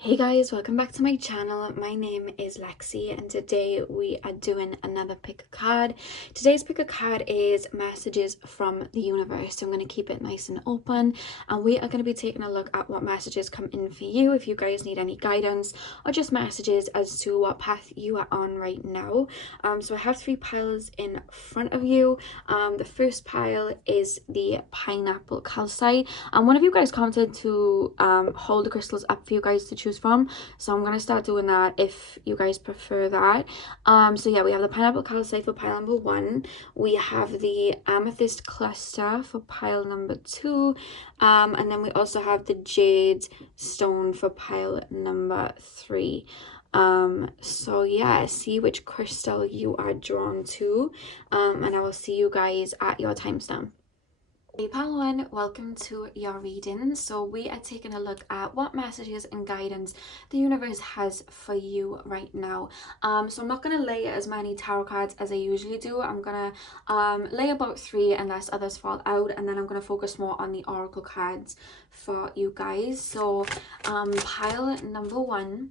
Hey guys, welcome back to my channel. My name is Lexi and today we are doing another pick a card. Today's pick a card is messages from the universe. So I'm going to keep it nice and open and we are going to be taking a look at what messages come in for you if you guys need any guidance or just messages as to what path you are on right now. So I have three piles in front of you. The first pile is the pineapple calcite and one of you guys commented to hold the crystals up for you guys to choose from, so I'm gonna start doing that if you guys prefer that. So yeah, we have the pineapple calcite for pile number 1, we have the amethyst cluster for pile number 2, and then we also have the jade stone for pile number 3. So yeah, see which crystal you are drawn to, and I will see you guys at your timestamp. Hey pile 1, welcome to your reading. So we are taking a look at what messages and guidance the universe has for you right now. So I'm not going to lay as many tarot cards as I usually do. I'm going to lay about 3 unless others fall out, and then I'm going to focus more on the oracle cards for you guys. So pile number 1,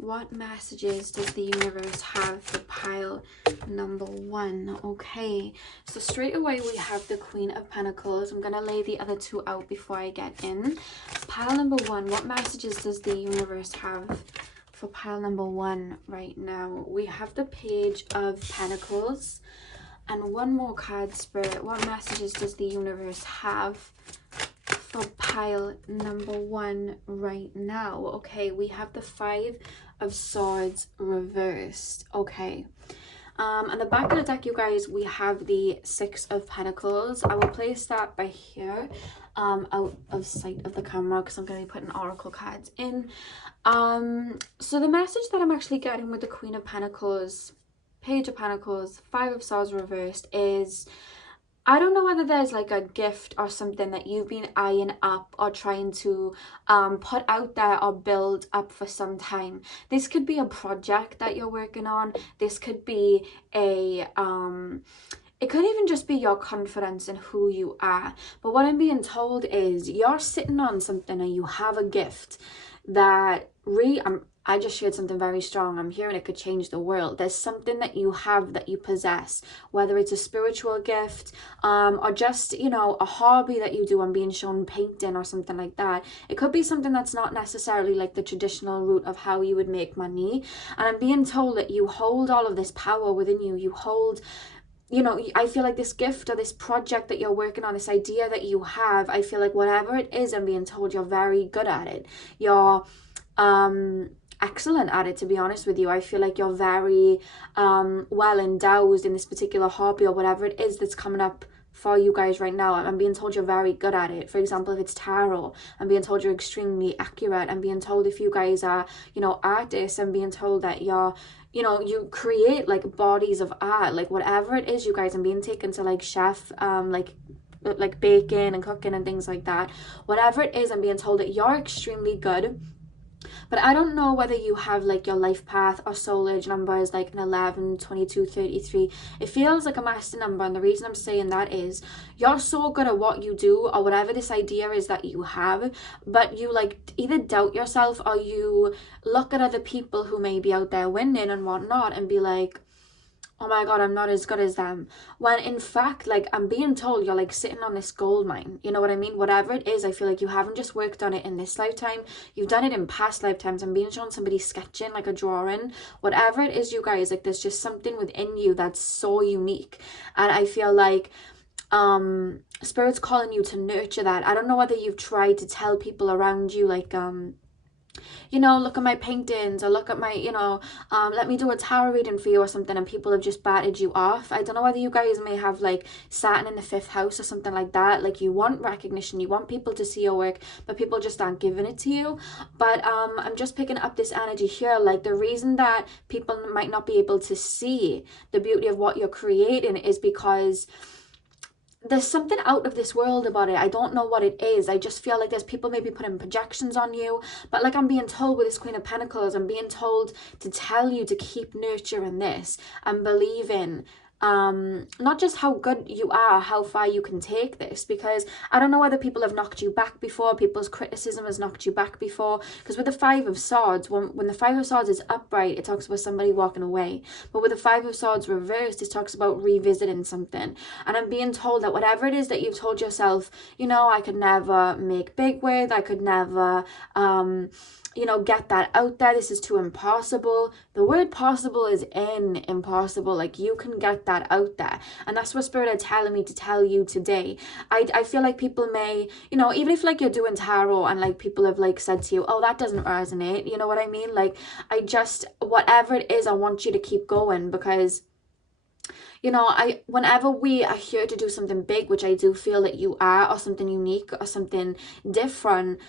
what messages does the universe have for pile number 1? Okay, so straight away we have the Queen of Pentacles. I'm going to lay the other 2 out before I get in. Pile number 1, what messages does the universe have for pile number 1 right now? We have the Page of Pentacles. And one more card, Spirit. What messages does the universe have for pile number 1 right now? Okay, we have the 5 of Swords reversed. Okay, on the back of the deck, you guys, we have the 6 of Pentacles. I will place that by here, out of sight of the camera, because I'm going to be putting oracle cards in. So the message that I'm actually getting with the Queen of Pentacles, Page of Pentacles, 5 of Swords reversed is, I don't know whether there's like a gift or something that you've been eyeing up or trying to put out there or build up for some time. This could be a project that you're working on. This could be a it could even just be your confidence in who you are. But what I'm being told is you're sitting on something, or you have a gift that I just shared something very strong. I'm hearing it could change the world. There's something that you have, that you possess, whether it's a spiritual gift, or just, you know, a hobby that you do. I'm being shown painting or something like that. It could be something that's not necessarily like the traditional route of how you would make money. And I'm being told that you hold all of this power within you. You hold, you know, I feel like this gift or this project that you're working on, this idea that you have, I feel like whatever it is, I'm being told you're very good at it. You're excellent at it, to be honest with you. I feel like you're very well endowed in this particular hobby or whatever it is that's coming up for you guys right now. I'm being told you're very good at it. For example, if it's tarot, I'm being told you're extremely accurate. I'm being told if you guys are, you know, artists, I'm being told that you're, you know, you create like bodies of art, like whatever it is, you guys. I'm being taken to like chef, like baking and cooking and things like that. Whatever it is, I'm being told that you're extremely good. But I don't know whether you have like your life path or soul age numbers like an 11, 22, 33. It feels like a master number, and the reason I'm saying that is you're so good at what you do or whatever this idea is that you have, but you like either doubt yourself or you look at other people who may be out there winning and whatnot and be like, oh my god, I'm not as good as them. When in fact, like, I'm being told you're like sitting on this gold mine. You know what I mean? Whatever it is, I feel like you haven't just worked on it in this lifetime. You've done it in past lifetimes. I'm being shown somebody sketching, like a drawing. Whatever it is, you guys, like, there's just something within you that's so unique. And I feel like Spirit's calling you to nurture that. I don't know whether you've tried to tell people around you, like, you know, look at my paintings, or look at my, you know, let me do a tarot reading for you or something, and people have just batted you off. I don't know whether you guys may have like Saturn in the 5th house or something like that. Like, you want recognition, you want people to see your work, but people just aren't giving it to you. But I'm just picking up this energy here, like the reason that people might not be able to see the beauty of what you're creating is because there's something out of this world about it. I don't know what it is. I just feel like there's people maybe putting projections on you. But like I'm being told with this Queen of Pentacles, I'm being told to tell you to keep nurturing this and believing not just how good you are, how far you can take this, because I don't know whether people have knocked you back before, people's criticism has knocked you back before, because with the Five of Swords, when the Five of Swords is upright, it talks about somebody walking away, but with the Five of Swords reversed, it talks about revisiting something. And I'm being told that whatever it is that you've told yourself, you know, I could never make big with, I could never you know, get that out there, this is too impossible. The word possible is in impossible. Like, you can get that out there, and that's what Spirit are telling me to tell you today. I feel like people may, you know, even if like you're doing tarot and like people have like said to you, oh, that doesn't resonate, you know what I mean? Like, I just, whatever it is, I want you to keep going, because you know, whenever we are here to do something big, which I do feel that you are, or something unique or something different,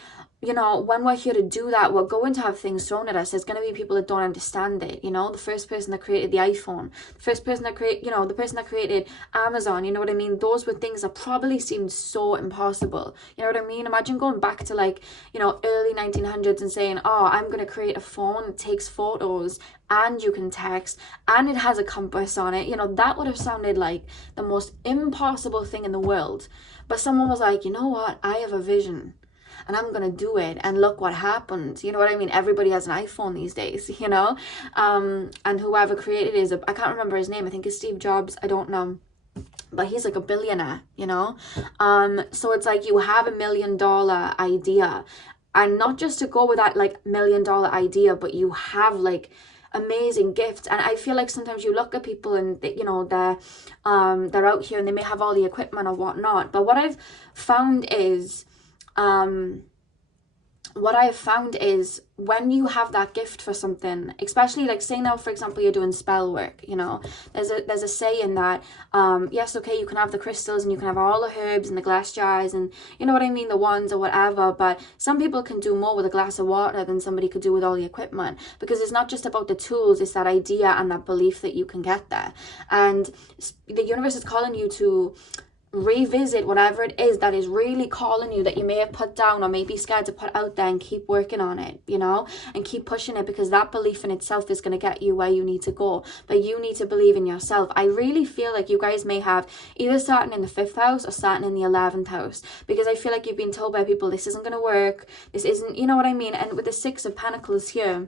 you know, when we're here to do that, we're going to have things thrown at us. There's going to be people that don't understand it, you know, the first person that created the iPhone, the first person that created, you know, the person that created Amazon, you know what I mean? Those were things that probably seemed so impossible, you know what I mean? Imagine going back to like, you know, early 1900s and saying, oh, I'm going to create a phone that takes photos and you can text and it has a compass on it. You know, that would have sounded like the most impossible thing in the world. But someone was like, you know what? I have a vision and I'm going to do it. And look what happened. You know what I mean? Everybody has an iPhone these days, you know? And whoever created it is, I can't remember his name. I think it's Steve Jobs. I don't know. But he's like a billionaire, you know? So it's like you have $1 million idea. And not just to go with that like $1 million idea, but you have like amazing gifts. And I feel like sometimes you look at people and they, you know, they're out here and they may have all the equipment or whatnot. But what I've found is when you have that gift for something, especially like say now for example you're doing spell work, you know, there's a saying that yes, okay, you can have the crystals and you can have all the herbs and the glass jars and you know what I mean, the wands or whatever, but some people can do more with a glass of water than somebody could do with all the equipment, because it's not just about the tools, it's that idea and that belief that you can get there. And the universe is calling you to revisit whatever it is that is really calling you, that you may have put down or may be scared to put out there, and keep working on it, you know, and keep pushing it, because that belief in itself is going to get you where you need to go. But you need to believe in yourself. I really feel like you guys may have either starting in the 5th house or starting in the 11th house, because I feel like you've been told by people this isn't going to work, this isn't, you know what I mean? And with the 6 of Pentacles here,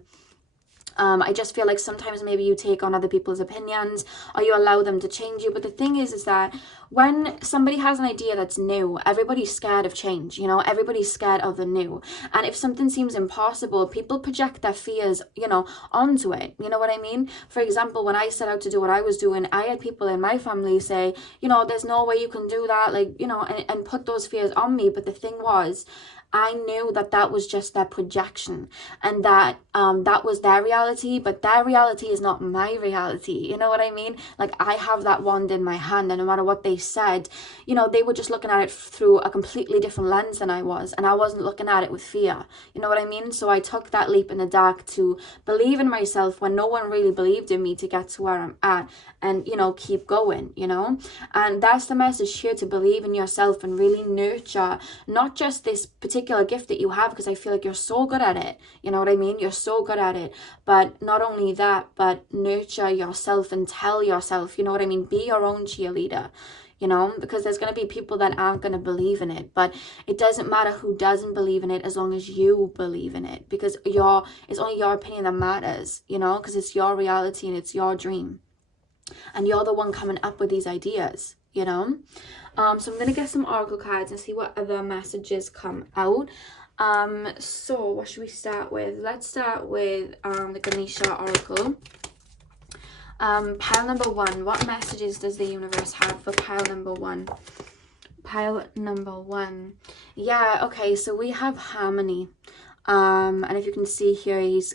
I just feel like sometimes maybe you take on other people's opinions or you allow them to change you. But the thing is that when somebody has an idea that's new, everybody's scared of change, you know, everybody's scared of the new. And if something seems impossible, people project their fears, you know, onto it. You know what I mean? For example, when I set out to do what I was doing, I had people in my family say, you know, there's no way you can do that, like, you know, and put those fears on me. But the thing was, I knew that that was just their projection, and that that was their reality, but their reality is not my reality. You know what I mean? Like, I have that wand in my hand, and no matter what they said, you know, they were just looking at it through a completely different lens than I was, and I wasn't looking at it with fear. You know what I mean? So I took that leap in the dark to believe in myself when no one really believed in me, to get to where I'm at and, you know, keep going, you know? And that's the message here, to believe in yourself and really nurture not just this particular gift that you have, because I feel like you're so good at it, you know what I mean? You're so good at it. But not only that, but nurture yourself and tell yourself, you know what I mean? Be your own cheerleader, you know, because there's going to be people that aren't going to believe in it, but it doesn't matter who doesn't believe in it as long as you believe in it, because it's only your opinion that matters, you know, because it's your reality and it's your dream. And you're the one coming up with these ideas, you know. So I'm going to get some oracle cards and see what other messages come out. So what should we start with? Let's start with the Ganesha oracle. Pile number 1. What messages does the universe have for pile number 1? Pile number 1. Yeah, okay, so we have harmony. And if you can see here, he's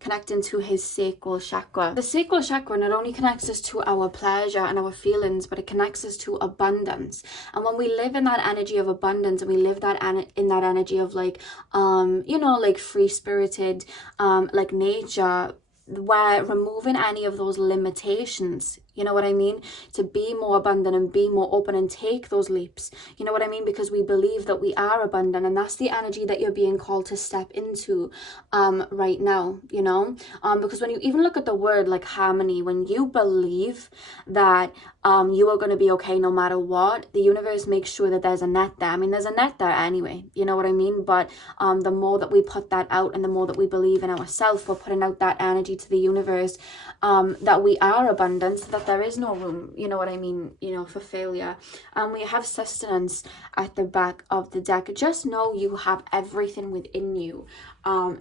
connecting to his sacral chakra. The sacral chakra not only connects us to our pleasure and our feelings, but it connects us to abundance. And when we live in that energy of abundance, and we live that in that energy of like you know, like free-spirited like nature, we're removing any of those limitations, You know what I mean? To be more abundant and be more open and take those leaps. You know what I mean? Because we believe that we are abundant, and that's the energy that you're being called to step into right now, you know? Because when you even look at the word like harmony, when you believe that you are going to be okay no matter what, the universe makes sure that there's a net there. I mean, there's a net there anyway, you know what I mean? But the more that we put that out and the more that we believe in ourselves, we're putting out that energy to the universe, that we are abundant, so that there is no room, you know what I mean, you know, for failure. And we have sustenance at the back of the deck. Just know you have everything within you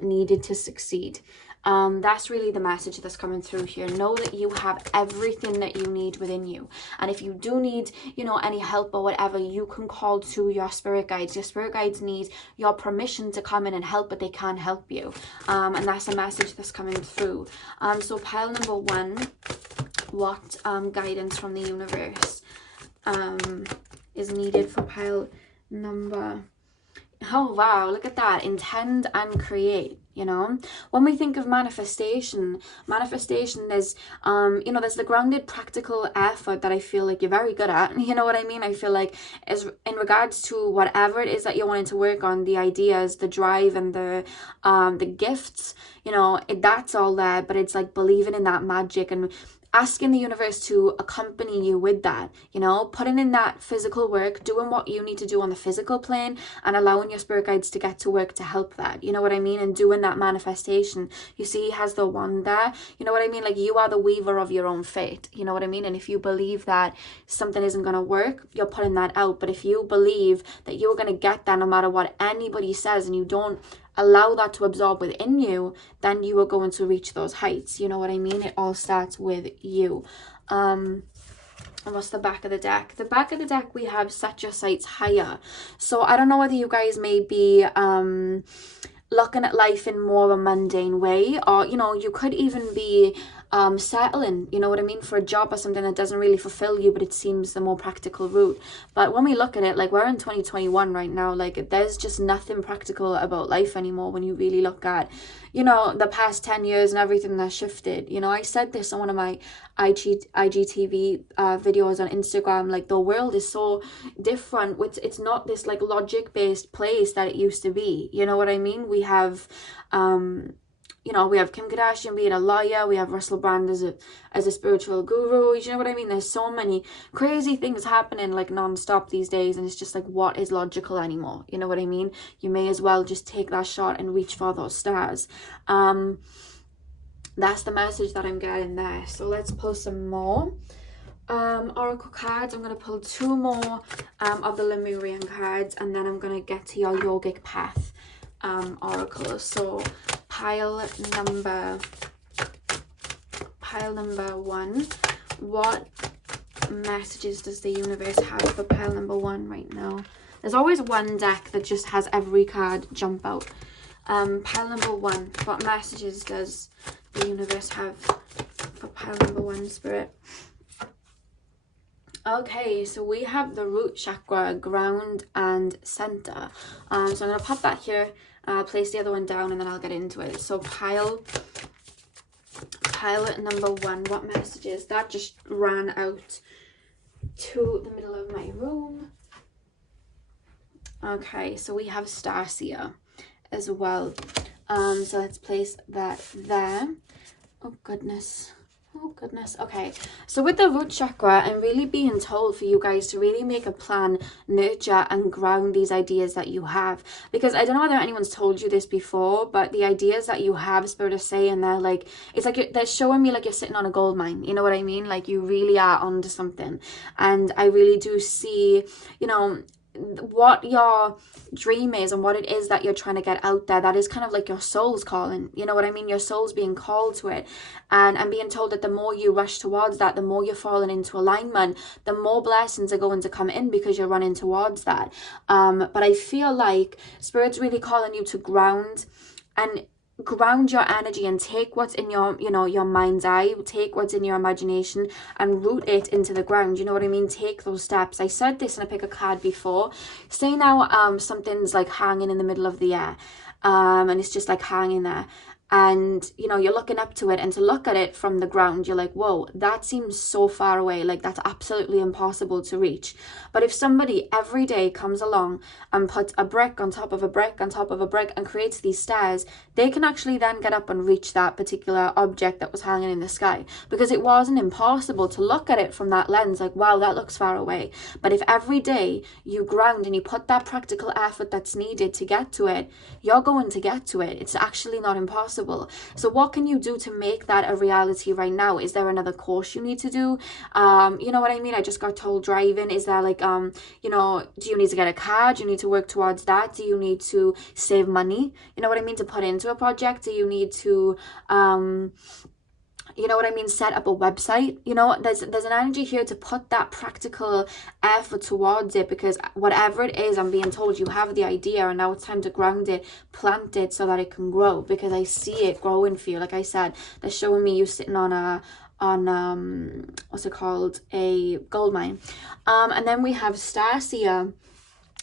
needed to succeed. That's really the message that's coming through here. Know that you have everything that you need within you. And if you do need, you know, any help or whatever, you can call to your spirit guides. Your spirit guides need your permission to come in and help, but they can't help you. And that's the message that's coming through. So pile number 1, what guidance from the universe is needed for pile number... Oh wow, look at that. Intend and create. You know, when we think of manifestation, there's you know, there's the grounded practical effort that I feel like you're very good at. You know what I mean? I feel like as in regards to whatever it is that you're wanting to work on, the ideas, the drive, and the gifts, you know, that's all there. But it's like believing in that magic and asking the universe to accompany you with that, you know, putting in that physical work, doing what you need to do on the physical plane, and allowing your spirit guides to get to work to help that, you know what I mean, and doing that manifestation. You see, he has the wand there, you know what I mean, like you are the weaver of your own fate, you know what I mean, and if you believe that something isn't going to work, you're putting that out. But if you believe that you're going to get that no matter what anybody says, and you don't allow that to absorb within you, then you are going to reach those heights. You know what I mean? It all starts with you. And what's the back of the deck? The back of the deck, we have set your sights higher. So I don't know whether you guys may be looking at life in more of a mundane way, or, you know, you could even be settling, you know what I mean, for a job or something that doesn't really fulfill you, but it seems the more practical route. But when we look at it, like, we're in 2021 right now, like, there's just nothing practical about life anymore when you really look at, you know, the past 10 years and everything that's shifted. You know, I said this on one of my IGTV videos on Instagram, like, the world is so different. It's not this, like, logic-based place that it used to be, you know what I mean? We have you know, we have Kim Kardashian being a lawyer, we have Russell Brand as a spiritual guru, you know what I mean? There's so many crazy things happening, like, non-stop these days, and it's just like, what is logical anymore? You know what I mean? You may as well just take that shot and reach for those stars. That's the message that I'm getting there. So let's pull some more oracle cards. I'm going to pull 2 more of the Lemurian cards, and then I'm going to get to your yogic path oracle. So pile number 1, what messages does the universe have for pile number 1 right now? There's always one deck that just has every card jump out. Pile number 1, what messages does the universe have for pile number 1, Spirit? Okay, so we have the root chakra, ground and center. So I'm going to pop that here, place the other one down, and then I'll get into it. So pile number 1, what messages? That just ran out to the middle of my room. Okay, so we have Starseed as well. So let's place that there. Oh goodness. Oh goodness. Okay, so with the root chakra, I'm really being told for you guys to really make a plan, nurture and ground these ideas that you have, because I don't know whether anyone's told you this before, but the ideas that you have, Spirit is saying, they're like, it's like they're showing me like you're sitting on a gold mine, you know what I mean? Like, you really are onto something. And I really do see, you know, what your dream is and what it is that you're trying to get out there. That is kind of like your soul's calling, you know what I mean? Your soul's being called to it, and I'm being told that the more you rush towards that, the more you're falling into alignment, the more blessings are going to come in because you're running towards that. But I feel like Spirit's really calling you to ground your energy and take what's in your, you know, your mind's eye, take what's in your imagination and root it into the ground, you know what I mean? Take those steps. I said this in a pick a card before. Say now something's like hanging in the middle of the air, and it's just like hanging there, and you know, you're looking up to it, and to look at it from the ground, you're like, whoa, that seems so far away, like that's absolutely impossible to reach. But if somebody every day comes along and puts a brick on top of a brick on top of a brick and creates these stairs, they can actually then get up and reach that particular object that was hanging in the sky, because it wasn't impossible to look at it from that lens, like, wow, that looks far away. But if every day you ground and you put that practical effort that's needed to get to it, you're going to get to it. It's actually not impossible. So what can you do to make that a reality right now? Is there another course you need to do? You know what I mean? I just got told driving. Is there like, you know, do you need to get a car? Do you need to work towards that? Do you need to save money? You know what I mean? To put into a project? Do you need to, you know what I mean, set up a website? You know, there's an energy here to put that practical effort towards it, because whatever it is, I'm being told you have the idea, and now it's time to ground it, plant it so that it can grow, because I see it growing for you. Like I said, they're showing me you sitting on what's it called, a gold mine. And then we have Starseed.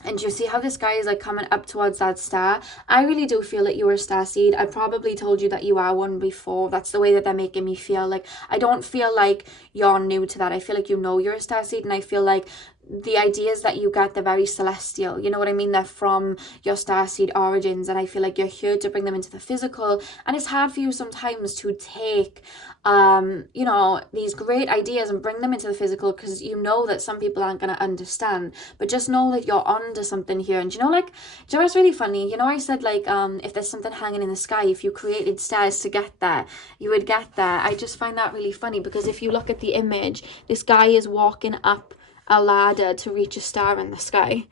And you see how this guy is like coming up towards that star? I really do feel that you are a starseed. I probably told you that you are one before. That's the way that they're making me feel. Like, I don't feel like you're new to that. I feel like you know you're a starseed, and I feel like the ideas that you get, they're very celestial. You know what I mean? They're from your starseed origins, and I feel like you're here to bring them into the physical. And it's hard for you sometimes to take you know, these great ideas and bring them into the physical, because you know that some people aren't going to understand. But just know that you're onto something here. And you know, like, do you know what's really funny? You know, I said, like, if there's something hanging in the sky, if you created stairs to get there, you would get there. I just find that really funny, because if you look at the image, this guy is walking up a ladder to reach a star in the sky.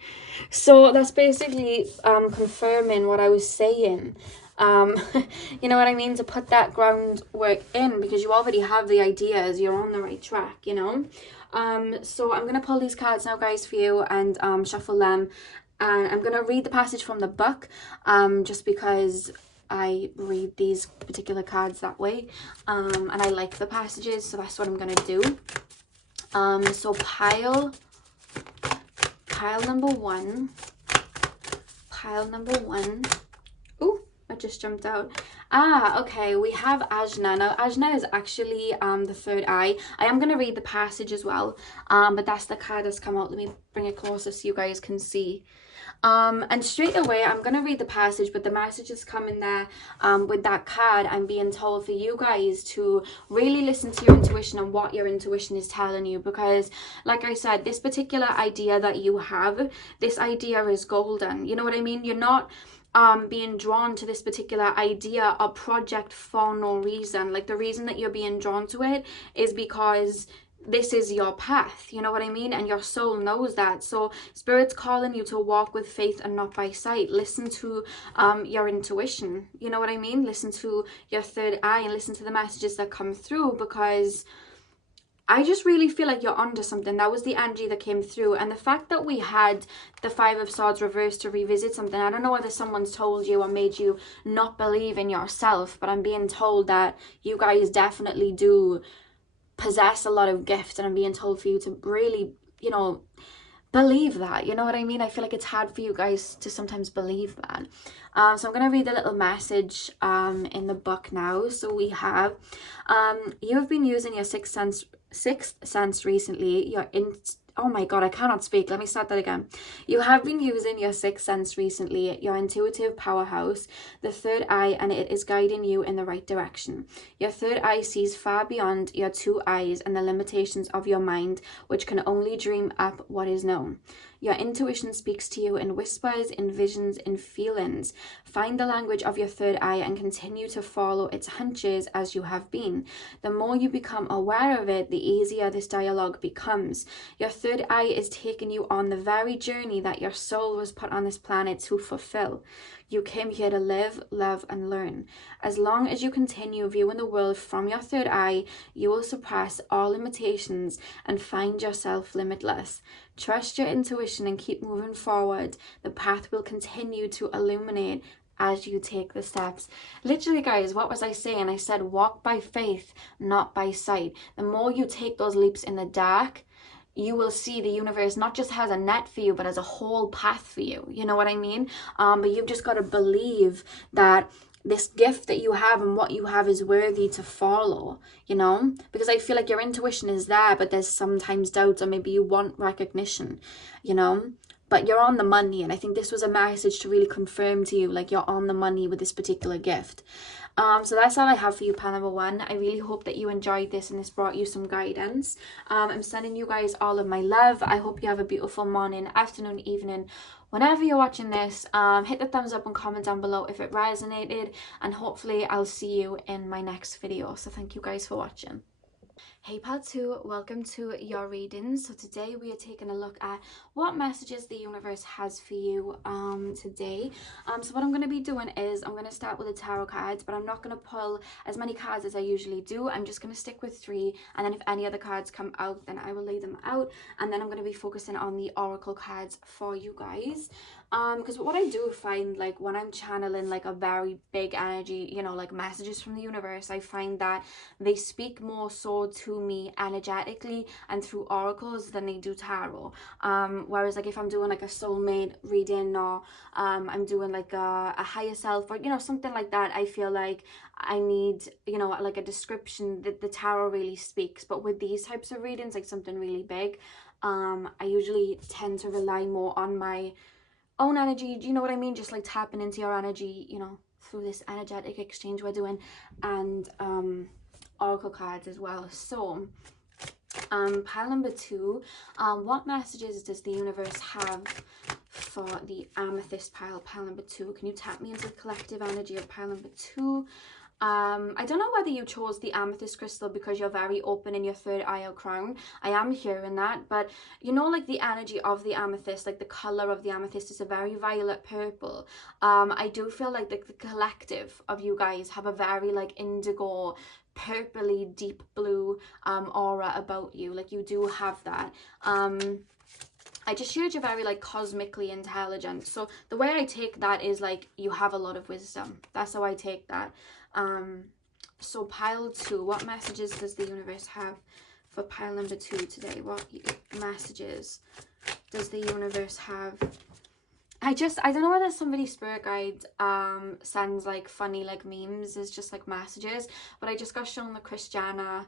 So that's basically confirming what I was saying. You know what I mean? To put that groundwork in, because you already have the ideas, you're on the right track, you know? So I'm going to pull these cards now, guys, for you, and shuffle them. And I'm going to read the passage from the book, just because I read these particular cards that way. And I like the passages, so that's what I'm going to do. So pile number one. Ooh, I just jumped out. Okay, we have Ajna. Now, Ajna is actually the third eye. I am going to read the passage as well, but that's the card that's come out. Let me bring it closer so you guys can see. And straight away, I'm going to read the passage, but the message is coming there with that card. I'm being told for you guys to really listen to your intuition and what your intuition is telling you, because like I said, this particular idea that you have, this idea is golden. You know what I mean? You're not being drawn to this particular idea or project for no reason. Like, the reason that you're being drawn to it is because this is your path, you know what I mean? And your soul knows that. So Spirit's calling you to walk with faith and not by sight. Listen to your intuition, you know what I mean? Listen to your third eye and listen to the messages that come through, because I just really feel like you're onto something. That was the energy that came through. And the fact that we had the Five of Swords reversed to revisit something, I don't know whether someone's told you or made you not believe in yourself, but I'm being told that you guys definitely do possess a lot of gifts, and I'm being told for you to really, you know, believe that. You know what I mean? I feel like it's hard for you guys to sometimes believe that. So I'm going to read a little message in the book now. So we have, you have been using your sixth sense recently. Oh my god, I cannot speak. Let me start that again. You have been using your sixth sense recently, your intuitive powerhouse, the third eye, and it is guiding you in the right direction. Your third eye sees far beyond your two eyes and the limitations of your mind, which can only dream up what is known. Your intuition speaks to you in whispers, in visions, in feelings. Find the language of your third eye and continue to follow its hunches as you have been. The more you become aware of it, the easier this dialogue becomes. Your third eye is taking you on the very journey that your soul was put on this planet to fulfill. You came here to live, love, and learn. As long as you continue viewing the world from your third eye, you will surpass all limitations and find yourself limitless. Trust your intuition and keep moving forward. The path will continue to illuminate as you take the steps. Literally, guys, what was I saying? I said walk by faith, not by sight. The more you take those leaps in the dark, you will see the universe not just has a net for you, but as a whole path for you. You know what I mean? But you've just got to believe that this gift that you have and what you have is worthy to follow, you know, because I feel like your intuition is there, but there's sometimes doubts, or maybe you want recognition, you know, but you're on the money. And I think this was a message to really confirm to you, like, you're on the money with this particular gift. So that's all I have for you, pile number one. I really hope that you enjoyed this and this brought you some guidance. I'm sending you guys all of my love. I hope you have a beautiful morning, afternoon, evening, whenever you're watching this. Hit the thumbs up and comment down below if it resonated, and hopefully I'll see you in my next video. So thank you guys for watching. Hey part 2, welcome to your reading. So today we are taking a look at what messages the universe has for you today. So what I'm going to be doing is I'm going to start with the tarot cards, but I'm not going to pull as many cards as I usually do. I'm just going to stick with 3, and then if any other cards come out, then I will lay them out, and then I'm going to be focusing on the oracle cards for you guys. Because what I do find, like, when I'm channeling like a very big energy, you know, like messages from the universe, I find that they speak more so to me energetically and through oracles than they do tarot. Whereas like if I'm doing like a soulmate reading, or I'm doing like a higher self, or, you know, something like that, I feel like I need, you know, like a description that the tarot really speaks. But with these types of readings, like something really big, I usually tend to rely more on my own energy. Do you know what I mean? Just like tapping into your energy, you know, through this energetic exchange we're doing, and oracle cards as well. So pile number 2, what messages does the universe have for the amethyst pile number 2? Can you tap me into the collective energy of pile number 2? I don't know whether you chose the amethyst crystal because you're very open in your third eye or crown. I am hearing that, but you know, like the energy of the amethyst, like the color of the amethyst is a very violet purple. I do feel like the collective of you guys have a very like indigo, purpley, deep blue aura about you. Like you do have that. I just heard you're very like cosmically intelligent. So the way I take that is like you have a lot of wisdom. That's how I take that. So pile 2, what messages does the universe have for pile number 2 today? What messages does the universe have? I don't know whether somebody's spirit guide sends like funny like memes as just like messages, but I just got shown the Christiana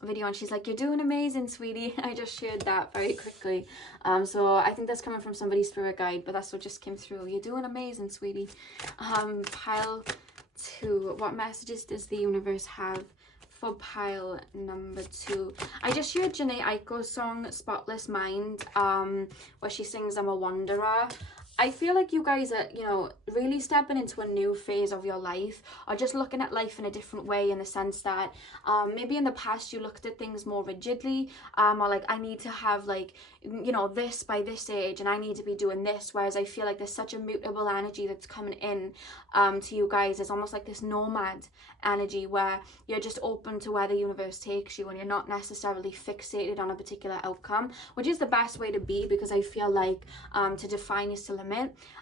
video, and she's like, "You're doing amazing, sweetie." I just shared that very quickly. So I think that's coming from somebody's spirit guide, but that's what just came through. You're doing amazing, sweetie. Pile 2, what messages does the universe have for pile number 2? I just heard Janae Aiko's song Spotless Mind, where she sings I'm a Wanderer. I feel like you guys are, you know, really stepping into a new phase of your life, or just looking at life in a different way, in the sense that maybe in the past you looked at things more rigidly, or like, I need to have like, you know, this by this age, and I need to be doing this. Whereas I feel like there's such a mutable energy that's coming in to you guys. It's almost like this nomad energy where you're just open to where the universe takes you, and you're not necessarily fixated on a particular outcome, which is the best way to be, because I feel like to define is to limit.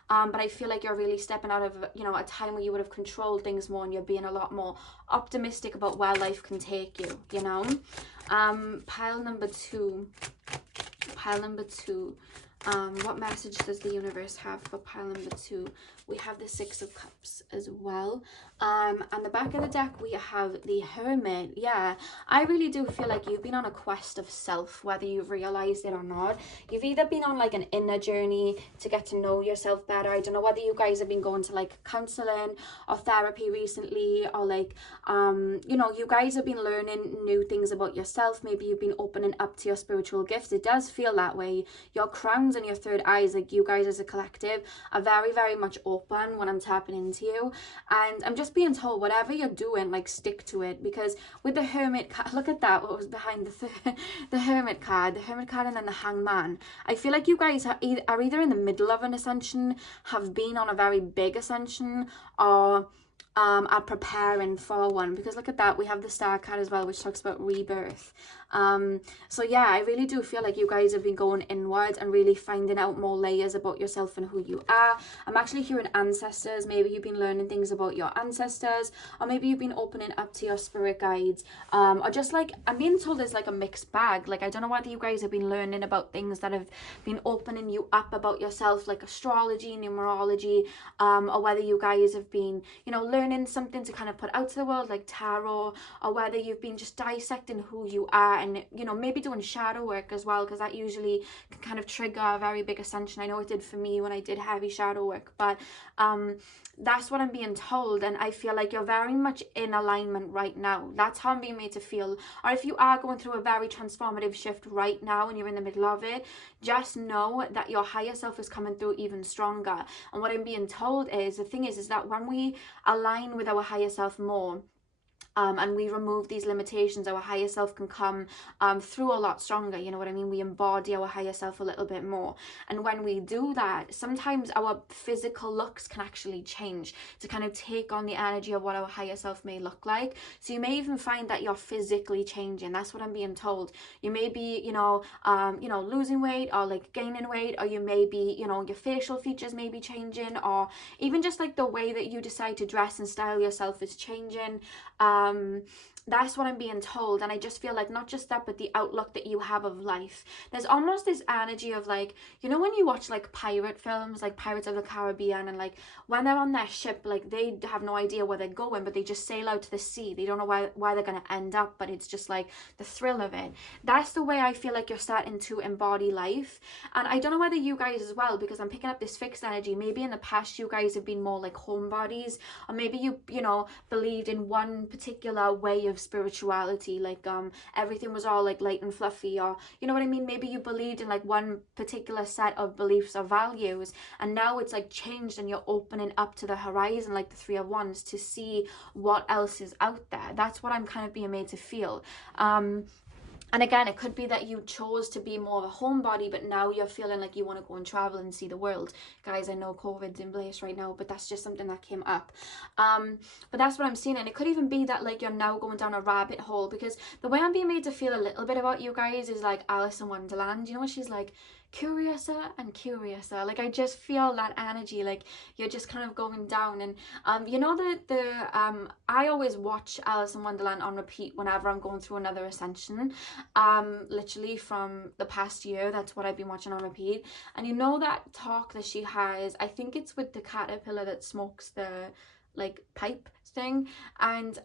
But I feel like you're really stepping out of, you know, a time where you would have controlled things more, and you're being a lot more optimistic about where life can take you, you know. Pile number 2, what message does the universe have for pile number 2? We have the 6 of Cups as well. And the back of the deck, we have the Hermit. Yeah, I really do feel like you've been on a quest of self, whether you've realized it or not. You've either been on like an inner journey to get to know yourself better. I don't know whether you guys have been going to like counseling or therapy recently, or like, you know, you guys have been learning new things about yourself. Maybe you've been opening up to your spiritual gifts. It does feel that way. Your crowns and your third eyes, like you guys as a collective, are very, very much open when I'm tapping into you. And I'm just being told, whatever you're doing, like, stick to it. Because with the Hermit card, look at that, what was behind the Hermit card, and then the Hangman. I feel like you guys are either in the middle of an ascension, have been on a very big ascension, or are preparing for one, because look at that, we have the Star card as well, which talks about rebirth. So yeah, I really do feel like you guys have been going inwards and really finding out more layers about yourself and who you are. I'm actually hearing ancestors. Maybe you've been learning things about your ancestors, or maybe you've been opening up to your spirit guides, or just like, I'm being told there's like a mixed bag. Like, I don't know whether you guys have been learning about things that have been opening you up about yourself, like astrology, numerology, or whether you guys have been, you know, learning something to kind of put out to the world, like tarot, or whether you've been just dissecting who you are, and, you know, maybe doing shadow work as well, because that usually can kind of trigger a very big ascension. I know it did for me when I did heavy shadow work, but that's what I'm being told, and I feel like you're very much in alignment right now. That's how I'm being made to feel. Or if you are going through a very transformative shift right now and you're in the middle of it, just know that your higher self is coming through even stronger. And what I'm being told is, the thing is that when we align with our higher self more, and we remove these limitations, our higher self can come through a lot stronger. You know what I mean? We embody our higher self a little bit more. And when we do that, sometimes our physical looks can actually change to kind of take on the energy of what our higher self may look like. So you may even find that you're physically changing. That's what I'm being told. You may be, you know, losing weight, or like gaining weight, or you may be, you know, your facial features may be changing, or even just like the way that you decide to dress and style yourself is changing. That's what I'm being told. And I just feel like not just that, but the outlook that you have of life. There's almost this energy of like, you know, when you watch like pirate films, like Pirates of the Caribbean, and like when they're on their ship, like they have no idea where they're going, but they just sail out to the sea. They don't know why they're going to end up, but it's just like the thrill of it. That's the way I feel like you're starting to embody life. And I don't know whether you guys as well, because I'm picking up this fixed energy. Maybe in the past you guys have been more like homebodies, or maybe you know, believed in one particular way of spirituality, like everything was all like light and fluffy, or you know what I mean, maybe you believed in like one particular set of beliefs or values, and now it's like changed and you're opening up to the horizon, like the Three of Wands, to see what else is out there. That's what I'm kind of being made to feel. And again, it could be that you chose to be more of a homebody, but now you're feeling like you want to go and travel and see the world. Guys, I know COVID's in place right now, but that's just something that came up. But that's what I'm seeing. And it could even be that like you're now going down a rabbit hole, because the way I'm being made to feel a little bit about you guys is like Alice in Wonderland. You know, she's like curiouser and curiouser. Like I just feel that energy, like you're just kind of going down. And you know, I always watch Alice in Wonderland on repeat whenever I'm going through another ascension. Literally from the past year, that's what I've been watching on repeat. And you know that talk that she has, I think it's with the caterpillar that smokes the like pipe thing, and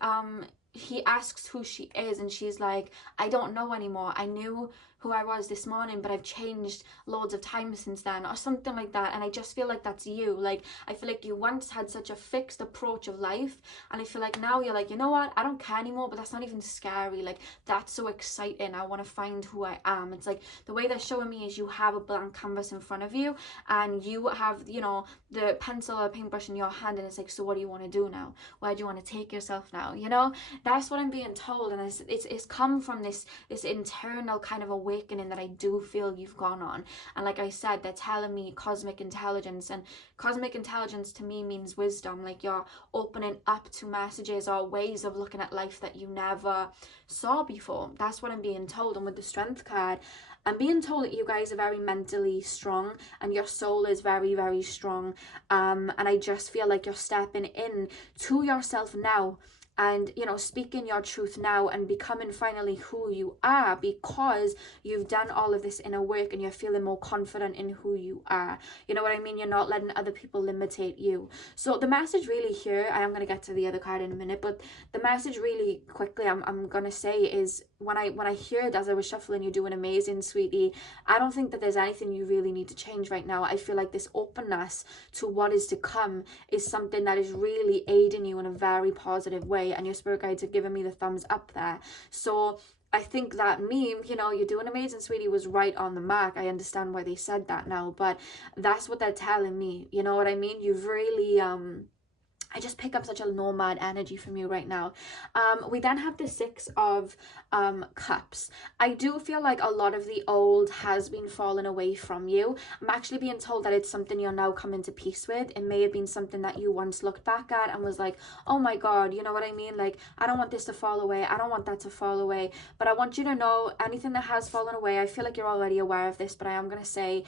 he asks who she is, and she's like, I don't know anymore. I knew who I was this morning, but I've changed loads of times since then, or something like that. And I just feel like that's you. Like I feel like you once had such a fixed approach of life, and I feel like now you're like, you know what, I don't care anymore, but that's not even scary. Like that's so exciting. I want to find who I am. It's like the way they're showing me is you have a blank canvas in front of you, and you have, you know, the pencil or paintbrush in your hand, and it's like, so what do you want to do now? Where do you want to take yourself now? You know, that's what I'm being told. And it's come from this internal kind of awakening that I do feel you've gone on. And like I said, they're telling me cosmic intelligence, and cosmic intelligence to me means wisdom. Like you're opening up to messages or ways of looking at life that you never saw before. That's what I'm being told. And with the Strength card, I'm being told that you guys are very mentally strong, and your soul is very, very strong. And I just feel like you're stepping in to yourself now, and you know, speaking your truth now and becoming finally who you are, because you've done all of this inner work and you're feeling more confident in who you are. You know what I mean? You're not letting other people limitate you. So the message really here, I am going to get to the other card in a minute, but the message really quickly I'm going to say is, when I heard as I was shuffling, you're doing amazing, sweetie. I don't think that there's anything you really need to change right now. I feel like this openness to what is to come is something that is really aiding you in a very positive way, and your spirit guides are giving me the thumbs up there. So I think that meme, you know, you're doing amazing, sweetie, was right on the mark. I understand why they said that now, but that's what they're telling me. You know what I mean? You've really I just pick up such a nomad energy from you right now. We then have the Six of Cups. I do feel like a lot of the old has been fallen away from you. I'm actually being told that it's something you're now coming to peace with. It may have been something that you once looked back at and was like, oh my God, you know what I mean? Like, I don't want this to fall away. I don't want that to fall away. But I want you to know anything that has fallen away, I feel like you're already aware of this, but I am going to say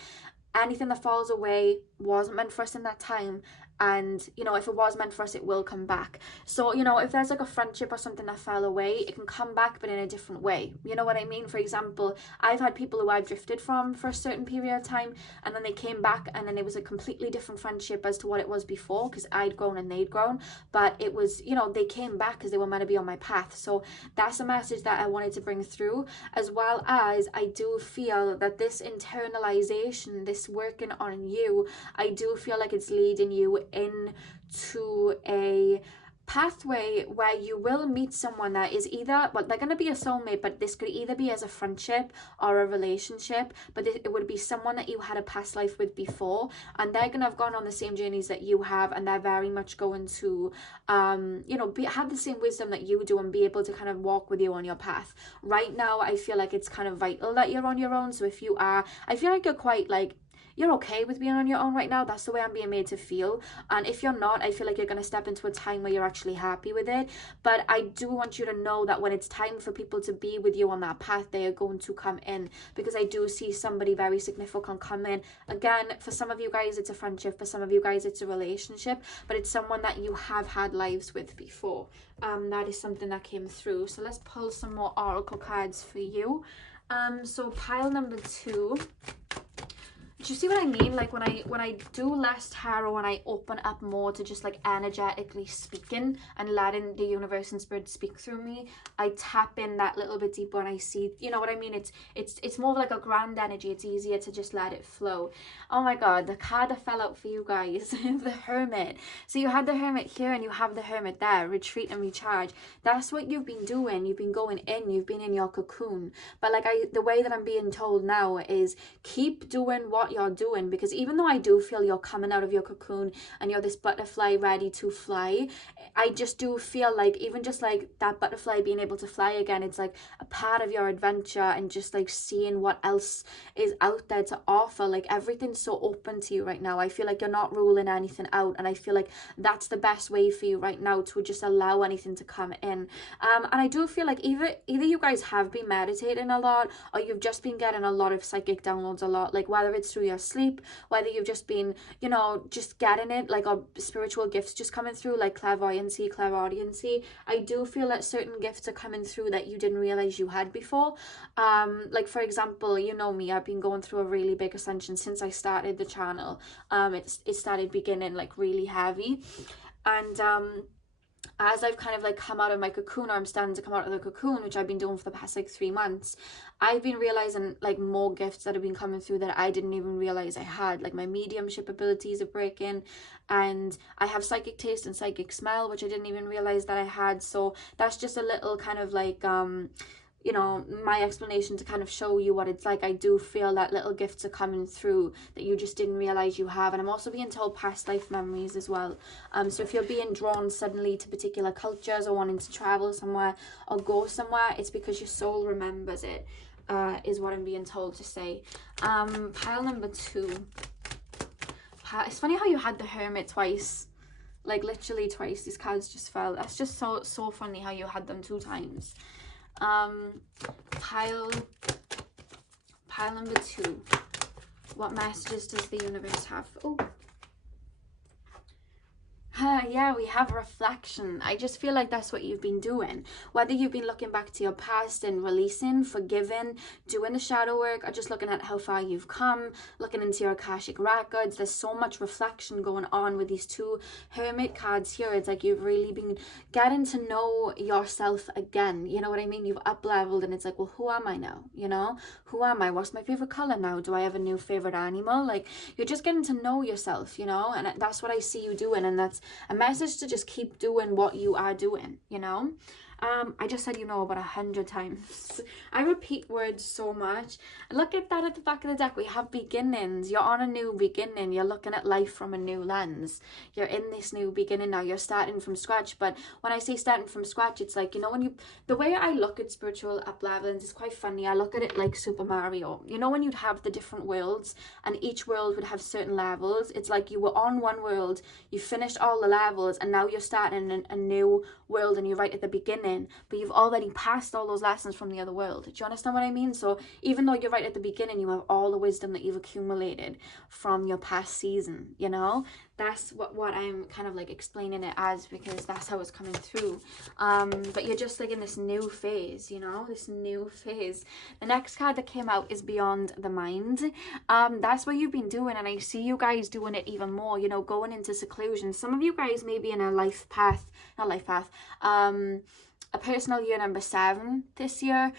anything that falls away wasn't meant for us in that time. And, you know, if it was meant for us, it will come back. So, you know, if there's like a friendship or something that fell away, it can come back, but in a different way. You know what I mean? For example, I've had people who I've drifted from for a certain period of time, and then they came back, and then it was a completely different friendship as to what it was before, because I'd grown and they'd grown. But it was, you know, they came back because they were meant to be on my path. So that's a message that I wanted to bring through, as well as I do feel that this internalization, this working on you, I do feel like it's leading you into a pathway where you will meet someone that is either, well, they're going to be a soulmate, but this could either be as a friendship or a relationship, but it would be someone that you had a past life with before, and they're going to have gone on the same journeys that you have, and they're very much going to you know, have the same wisdom that you do and be able to kind of walk with you on your path. Right now I feel like it's kind of vital that you're on your own. So if you are, I feel like you're quite like, you're okay with being on your own right now. That's the way I'm being made to feel. And if you're not, I feel like you're going to step into a time where you're actually happy with it. But I do want you to know that when it's time for people to be with you on that path, they are going to come in, because I do see somebody very significant come in. Again, for some of you guys, it's a friendship. For some of you guys, it's a relationship, but it's someone that you have had lives with before. That is something that came through. So let's pull some more oracle cards for you. So pile number 2. Do you see what I mean? Like when I do less tarot and I open up more to just like energetically speaking and letting the universe and spirit speak through me, I tap in that little bit deeper and I see, you know what I mean? It's more like a grand energy. It's easier to just let it flow. Oh my God, the card that fell out for you guys, the Hermit. So you had the Hermit here and you have the Hermit there, retreat and recharge. That's what you've been doing. You've been going in, you've been in your cocoon. But like the way that I'm being told now is keep doing what you're doing, because even though I do feel you're coming out of your cocoon and you're this butterfly ready to fly, I just do feel like even just like that butterfly being able to fly again, it's like a part of your adventure and just like seeing what else is out there to offer. Like everything's so open to you right now. I feel like you're not ruling anything out, and I feel like that's the best way for you right now, to just allow anything to come in. And I do feel like either you guys have been meditating a lot, or you've just been getting a lot of psychic downloads a lot, like whether it's through your sleep, whether you've just been, you know, just getting it, like, or spiritual gifts just coming through, like clairvoyancy, clairaudiency. I do feel that certain gifts are coming through that you didn't realize you had before. Like for example, you know me, I've been going through a really big ascension since I started the channel. It started beginning like really heavy, and as I've kind of like come out of my cocoon, or I'm starting to come out of the cocoon, which I've been doing for the past like 3 months, I've been realizing like more gifts that have been coming through that I didn't even realize I had. Like my mediumship abilities are breaking, and I have psychic taste and psychic smell, which I didn't even realize that I had. So that's just a little kind of like you know, my explanation to kind of show you what it's like. I do feel that little gifts are coming through that you just didn't realize you have. And I'm also being told past life memories as well. So if you're being drawn suddenly to particular cultures or wanting to travel somewhere or go somewhere, it's because your soul remembers it, is what I'm being told to say. Pile number 2. It's funny how you had the Hermit twice, like literally twice. These cards just fell. That's just so funny how you had them 2 times. Pile number 2. What messages does the universe have? Oh, yeah, we have reflection. I just feel like that's what you've been doing. Whether you've been looking back to your past and releasing, forgiving, doing the shadow work, or just looking at how far you've come, looking into your Akashic records, there's so much reflection going on with these 2 Hermit cards here. It's like you've really been getting to know yourself again. You know what I mean? You've up-leveled, and it's like, well, who am I now? You know? Who am I? What's my favorite color now? Do I have a new favorite animal? Like, you're just getting to know yourself, you know? And that's what I see you doing, and that's a message to just keep doing what you are doing, you know. I just said you know about 100 times. I repeat words so much. Look at that at the back of the deck. We have beginnings. You're on a new beginning. You're looking at life from a new lens. You're in this new beginning now. You're starting from scratch. But when I say starting from scratch, it's like, you know, the way I look at spiritual up-levelings is quite funny. I look at it like Super Mario. You know, when you'd have the different worlds and each world would have certain levels. It's like you were on one world, you finished all the levels, and now you're starting a new world and you're right at the beginning, but you've already passed all those lessons from the other world. Do you understand what I mean? So even though you're right at the beginning, you have all the wisdom that you've accumulated from your past season, you know? That's what I'm kind of like explaining it as, because that's how it's coming through. But you're just like in this new phase, you know, this new phase. The next card that came out is Beyond the Mind. That's what you've been doing, and I see you guys doing it even more, you know, going into seclusion. Some of you guys may be in a life path, not life path, a personal year number 7 this year.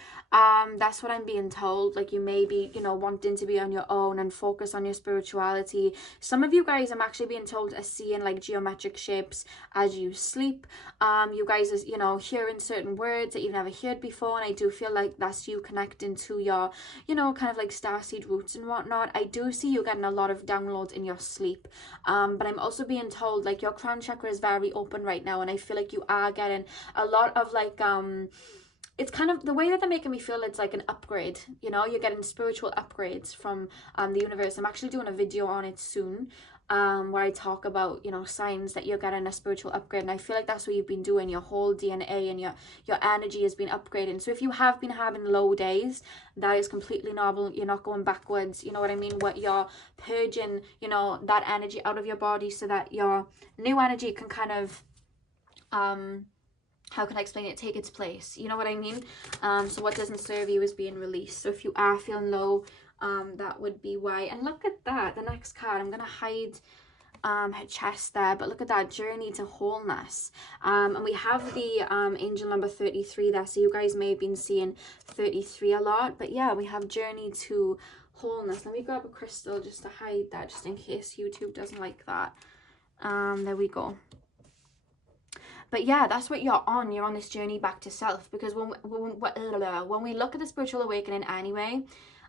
That's what I'm being told. Like, you may be, you know, wanting to be on your own and focus on your spirituality. Some of you guys, I'm actually being told, are seeing like geometric shapes as you sleep. You guys are, you know, hearing certain words that you've never heard before, and I do feel like that's you connecting to your, you know, kind of like starseed roots and whatnot. I do see you getting a lot of downloads in your sleep, but I'm also being told like your crown chakra is very open right now, and I feel like you are getting a lot of like it's kind of the way that they're making me feel. It's like an upgrade, you know, you're getting spiritual upgrades from the universe. I'm actually doing a video on it soon, where I talk about, you know, signs that you're getting a spiritual upgrade, and I feel like that's what you've been doing. Your whole DNA and your energy has been upgrading. So if you have been having low days, that is completely normal. You're not going backwards, you know what I mean? What you're purging, you know, that energy out of your body so that your new energy can kind of how can I explain it, take its place, you know what I mean? So what doesn't serve you is being released. So if you are feeling low, that would be why. And look at that, the next card, I'm gonna hide her chest there, but look at that, journey to wholeness. And we have the angel number 33 there, so you guys may have been seeing 33 a lot, but yeah, we have journey to wholeness. Let me grab a crystal just to hide that, just in case YouTube doesn't like that. There we go. But yeah, that's what you're on. You're on this journey back to self, because when we look at the spiritual awakening anyway,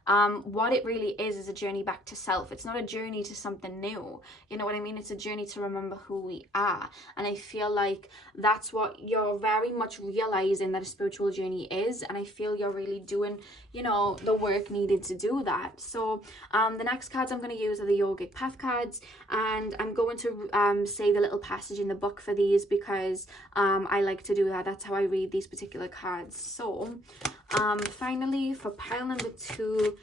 what it really is a journey back to self. It's not a journey to something new, you know what I mean? It's a journey to remember who we are, and I feel like that's what you're very much realizing that a spiritual journey is, and I feel you're really doing, you know, the work needed to do that. So the next cards I'm going to use are the yogic path cards, and I'm going to say the little passage in the book for these, because I like to do that. That's how I read these particular cards. So finally, for pile number 2,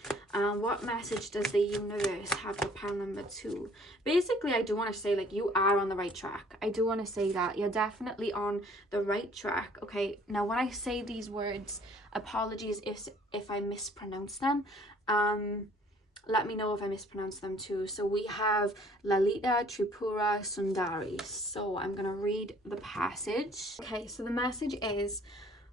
what message does the universe have for pile number 2? Basically, I do want to say, like, you are on the right track. I do want to say that you're definitely on the right track. Okay, now when I say these words, apologies if I mispronounce them. Let me know if I mispronounce them too. So we have Lalita Tripura Sundari. So I'm gonna read the passage. Okay, so the message is: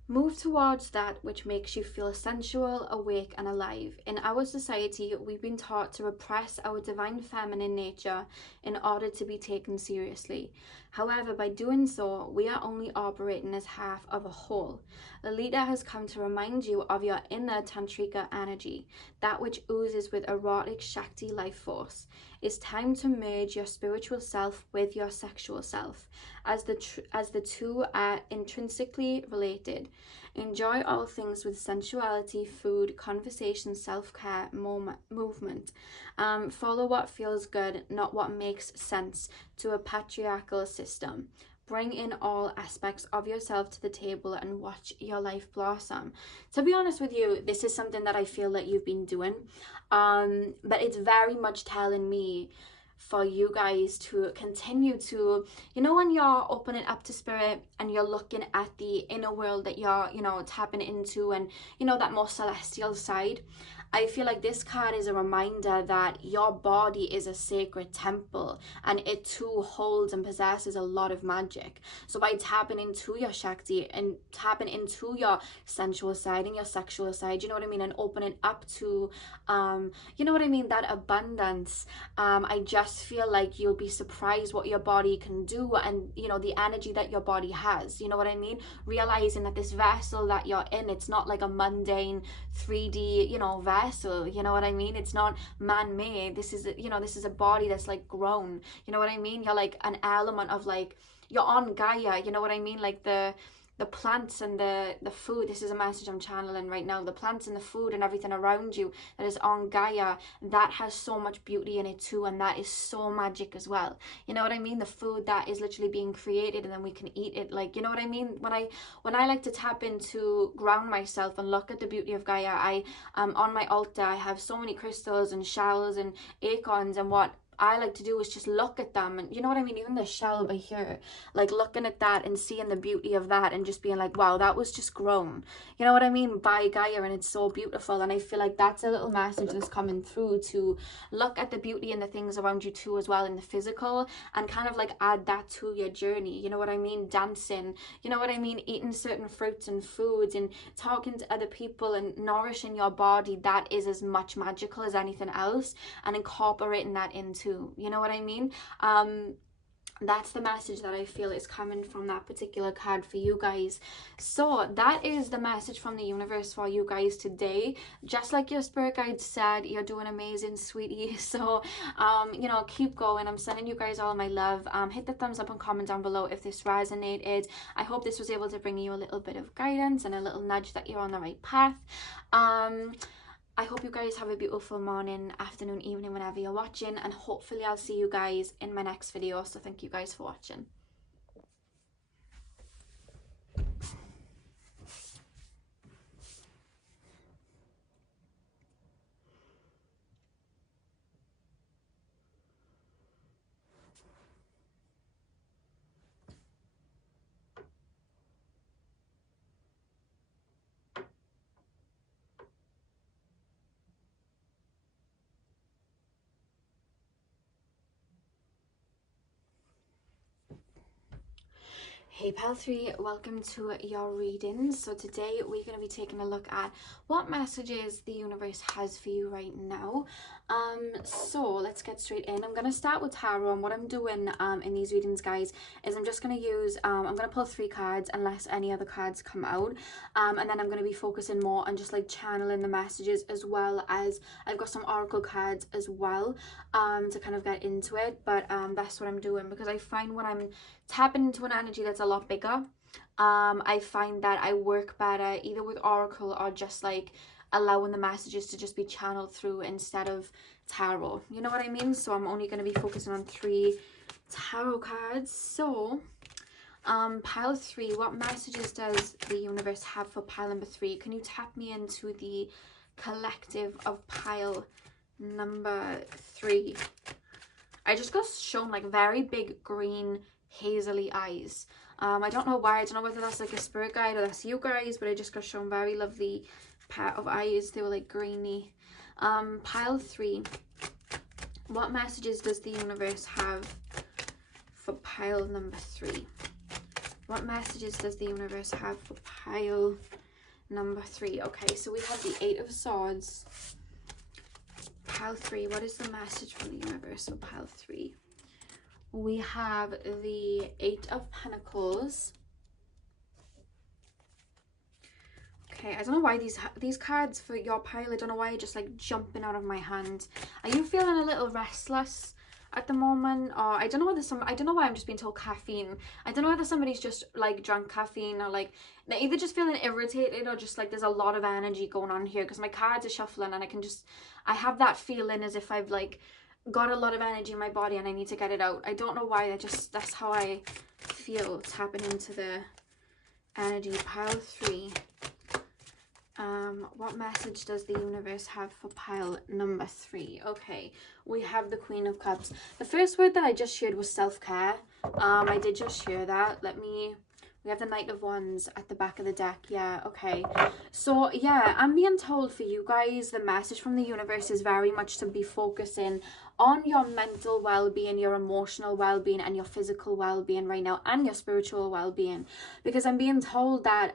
move towards that which makes you feel sensual, awake, and alive. In our society, we've been taught to repress our divine feminine nature in order to be taken seriously. However, by doing so, we are only operating as half of a whole. Lalita has come to remind you of your inner tantrika energy, that which oozes with erotic Shakti life force. It's time to merge your spiritual self with your sexual self, as the two are intrinsically related. Enjoy all things with sensuality, food, conversation, self-care, movement. Follow what feels good, not what makes sense to a patriarchal system. Bring in all aspects of yourself to the table and watch your life blossom. To be honest with you, this is something that I feel that you've been doing, but it's very much telling me for you guys to continue to, you know, when you're opening up to spirit and you're looking at the inner world that you're, you know, tapping into, and, you know, that more celestial side, I feel like this card is a reminder that your body is a sacred temple, and it too holds and possesses a lot of magic. So by tapping into your Shakti and tapping into your sensual side and your sexual side, you know what I mean, and opening up to, you know what I mean, that abundance, I just feel like you'll be surprised what your body can do, and you know, the energy that your body has, you know what I mean, realizing that this vessel that you're in, it's not like a mundane 3D, you know, vessel, you know what I mean, it's not man-made. This is, you know, this is a body that's like grown, you know what I mean, you're like an element of, like, you're on Gaia, you know what I mean, like the plants and the food. This is a message I'm channeling right now. The plants and the food and everything around you that is on Gaia, that has so much beauty in it too, and that is so magic as well. You know what I mean? The food that is literally being created and then we can eat it. Like, you know what I mean? When I like to tap into, ground myself and look at the beauty of Gaia, I on my altar I have so many crystals and shells and acorns, and what I like to do is just look at them, and you know what I mean, even the shell over here, like looking at that and seeing the beauty of that and just being like, wow, that was just grown, you know what I mean, by Gaia, and it's so beautiful. And I feel like that's a little message that's coming through, to look at the beauty and the things around you too as well in the physical, and kind of like add that to your journey, you know what I mean, dancing, you know what I mean, eating certain fruits and foods and talking to other people and nourishing your body. That is as much magical as anything else, and incorporating that into, you know what I mean. That's the message that I feel is coming from that particular card for you guys. So that is the message from the universe for you guys today. Just like your spirit guide said, you're doing amazing, sweetie. So you know, keep going. I'm sending you guys all my love. Hit the thumbs up and comment down below if this resonated. I hope this was able to bring you a little bit of guidance and a little nudge that you're on the right path. I hope you guys have a beautiful morning, afternoon, evening, whenever you're watching, and hopefully I'll see you guys in my next video. So thank you guys for watching. Hey Pal 3, welcome to your readings. So today we're going to be taking a look at what messages the universe has for you right now. So let's get straight in. I'm going to start with tarot, and what I'm doing in these readings, guys, is I'm just going to use, I'm going to pull 3 cards unless any other cards come out, and then I'm going to be focusing more on just like channeling the messages, as well as I've got some oracle cards as well to kind of get into it. But that's what I'm doing, because I find when I'm tapping into an energy that's a lot bigger, I find that I work better either with oracle or just like allowing the messages to just be channeled through instead of tarot, you know what I mean. So I'm only going to be focusing on 3 tarot cards. So pile 3, what messages does the universe have for pile number 3? Can you tap me into the collective of pile number 3? I just got shown like very big green hazily eyes. I don't know why. I don't know whether that's like a spirit guide or that's you guys, but I just got shown very lovely pair of eyes. They were like greeny. Pile 3, what messages does the universe have for pile number 3? What messages does the universe have for pile number 3? Okay, so we have the 8 of Swords. Pile 3, what is the message from the universe for pile 3? We have the 8 of Pentacles. Okay, I don't know why these cards for your pile, I don't know why, just like jumping out of my hand. Are you feeling a little restless at the moment? Or I don't know whether I don't know why I'm just being told caffeine. I don't know whether somebody's just like drunk caffeine, or like they're either just feeling irritated or just like there's a lot of energy going on here, because my cards are shuffling and I have that feeling as if I've like got a lot of energy in my body and I need to get it out. I don't know why, that's how I feel tapping into the energy. Pile 3, what message does the universe have for pile number 3? Okay, we have the Queen of Cups. The first word that I just shared was self-care. I did just share that. Let me We have the Knight of Wands at the back of the deck. Yeah, okay. So, yeah, I'm being told for you guys, the message from the universe is very much to be focusing on your mental well-being, your emotional well-being, and your physical well-being right now, and your spiritual well-being. Because I'm being told that,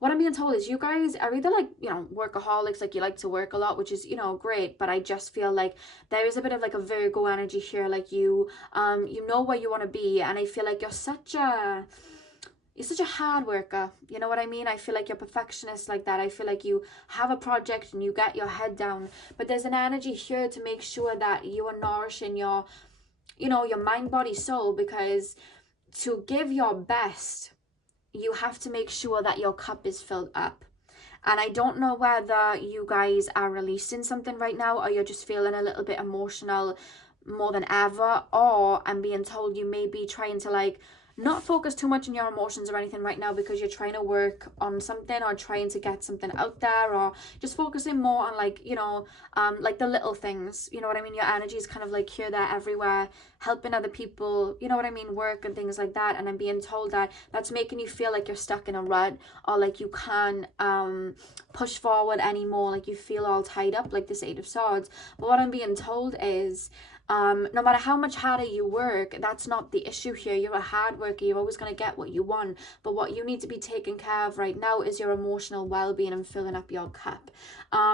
what I'm being told is you guys are either like, you know, workaholics, like you like to work a lot, which is, you know, great, but I just feel like there is a bit of like a Virgo energy here, like you know where you want to be, and I feel like you're such a hard worker, you know what I mean? I feel like you're perfectionist like that. I feel like you have a project and you get your head down, but there's an energy here to make sure that you are nourishing your, you know, your mind, body, soul, because to give your best, you have to make sure that your cup is filled up. And I don't know whether you guys are releasing something right now, or you're just feeling a little bit emotional more than ever, or I'm being told you may be trying to like not focus too much on your emotions or anything right now because you're trying to work on something or trying to get something out there, or just focusing more on like, you know, like the little things, you know what I mean? Your energy is kind of like here, there, everywhere, helping other people, you know what I mean, work and things like that. And I'm being told that that's making you feel like you're stuck in a rut, or like you can't push forward anymore, like you feel all tied up, like this Eight of Swords. But what I'm being told is no matter how much harder you work, that's not the issue here. You're a hard worker, you're always going to get what you want, but what you need to be taking care of right now is your emotional well-being and filling up your cup.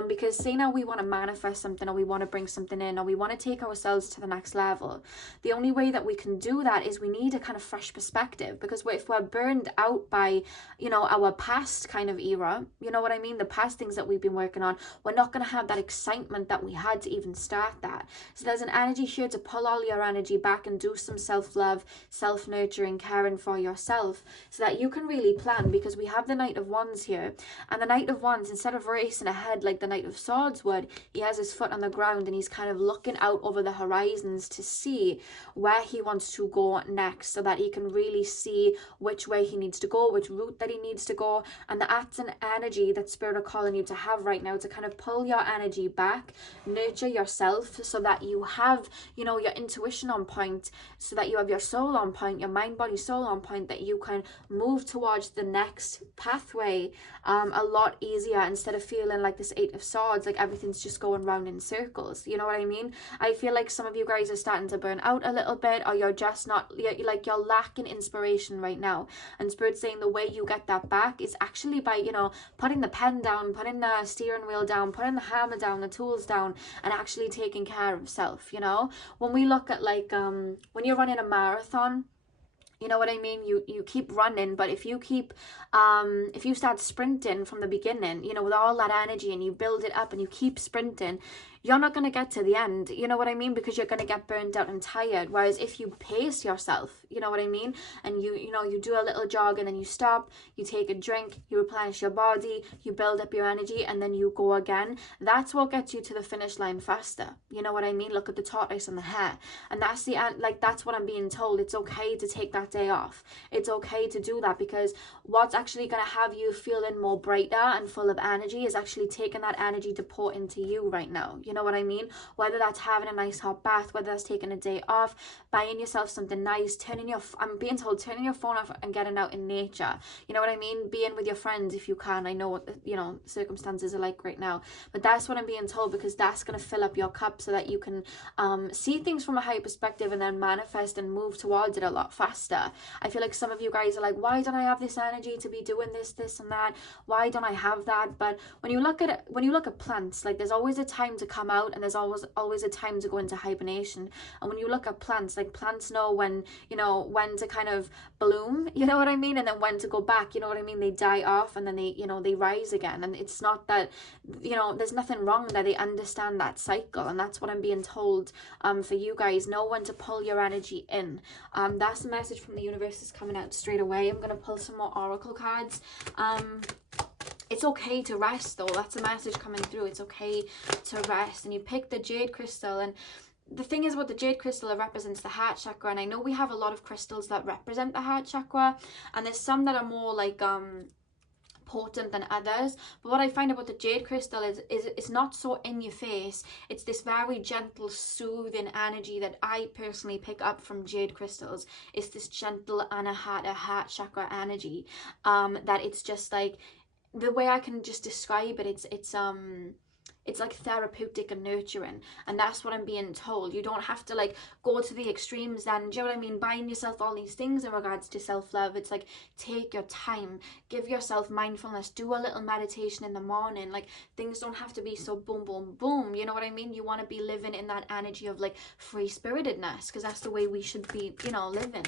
Because say now we want to manifest something, or we want to bring something in, or we want to take ourselves to the next level, the only way that we can do that is we need a kind of fresh perspective. Because if we're burned out by, you know, our past kind of era, you know what I mean, the past things that we've been working on, we're not going to have that excitement that we had to even start that. So there's an energy here to pull all your energy back and do some self-love, self-nurturing, caring for yourself, so that you can really plan. Because we have the Knight of Wands here, and the Knight of Wands, instead of racing ahead like the Knight of Swords would, he has his foot on the ground and he's kind of looking out over the horizons to see where he wants to go next, so that he can really see which way he needs to go, which route that he needs to go. And that's an energy that Spirit are calling you to have right now, to kind of pull your energy back, nurture yourself, so that you have, you know, your intuition on point, so that you have your soul on point, your mind, body, soul on point, that you can move towards the next pathway a lot easier, instead of feeling like this Eight of Swords, like everything's just going round in circles, you know what I mean? I feel like some of you guys are starting to burn out a little bit, or you're just not, you're lacking inspiration right now. And Spirit's saying the way you get that back is actually by, you know, putting the pen down, putting the steering wheel down, putting the hammer down, the tools down, and actually taking care of self, you know? When we look at like when you're running a marathon, you know what I mean, you keep running, but if you start sprinting from the beginning, you know, with all that energy, and you build it up and you keep sprinting, you're not going to get to the end, you know what I mean, because you're going to get burned out and tired. Whereas if you pace yourself, you know what I mean, and you know, you do a little jog and then you stop, you take a drink, you replenish your body, you build up your energy, and then you go again, that's what gets you to the finish line faster, you know what I mean? Look at the tortoise and the hare. And that's the end, like that's what I'm being told. It's okay to take that day off, it's okay to do that, because what's actually going to have you feeling more brighter and full of energy is actually taking that energy to pour into you right now, you know what I mean? Whether that's having a nice hot bath, whether that's taking a day off, buying yourself something nice, I'm being told turning your phone off and getting out in nature, you know what I mean? Being with your friends if you can. I know what the, you know, circumstances are like right now, but that's what I'm being told, because that's going to fill up your cup, so that you can see things from a higher perspective, and then manifest and move towards it a lot faster. I feel like some of you guys are like, why don't I have this energy to be doing this and that? Why don't I have that? But when you look at it, when you look at plants, like there's always a time to come out, and there's always a time to go into hibernation. And when you look at plants, like plants know when, you know, when to kind of bloom, you know what I mean, and then when to go back, you know what I mean? They die off and then they, you know, they rise again. And it's not that, you know, there's nothing wrong there. They understand that cycle, and that's what I'm being told for you guys. Know when to pull your energy in. That's the message from the universe is coming out straight away. I'm going to pull some more oracle cards. It's okay to rest though. That's a message coming through. It's okay to rest. And you pick the jade crystal, and the thing is, what the jade crystal, it represents the heart chakra, and I know we have a lot of crystals that represent the heart chakra, and there's some that are more like potent than others. But what I find about the jade crystal is it's not so in your face. It's this very gentle, soothing energy that I personally pick up from jade crystals. It's this gentle anahata heart chakra energy, that it's just like, the way I can just describe it, it's like therapeutic and nurturing, and that's what I'm being told. You don't have to like go to the extremes then, do you know what I mean, buying yourself all these things in regards to self-love. It's like, take your time, give yourself mindfulness, do a little meditation in the morning. Like, things don't have to be so boom boom boom, you know what I mean. You want to be living in that energy of like free spiritedness, because that's the way we should be, you know, living.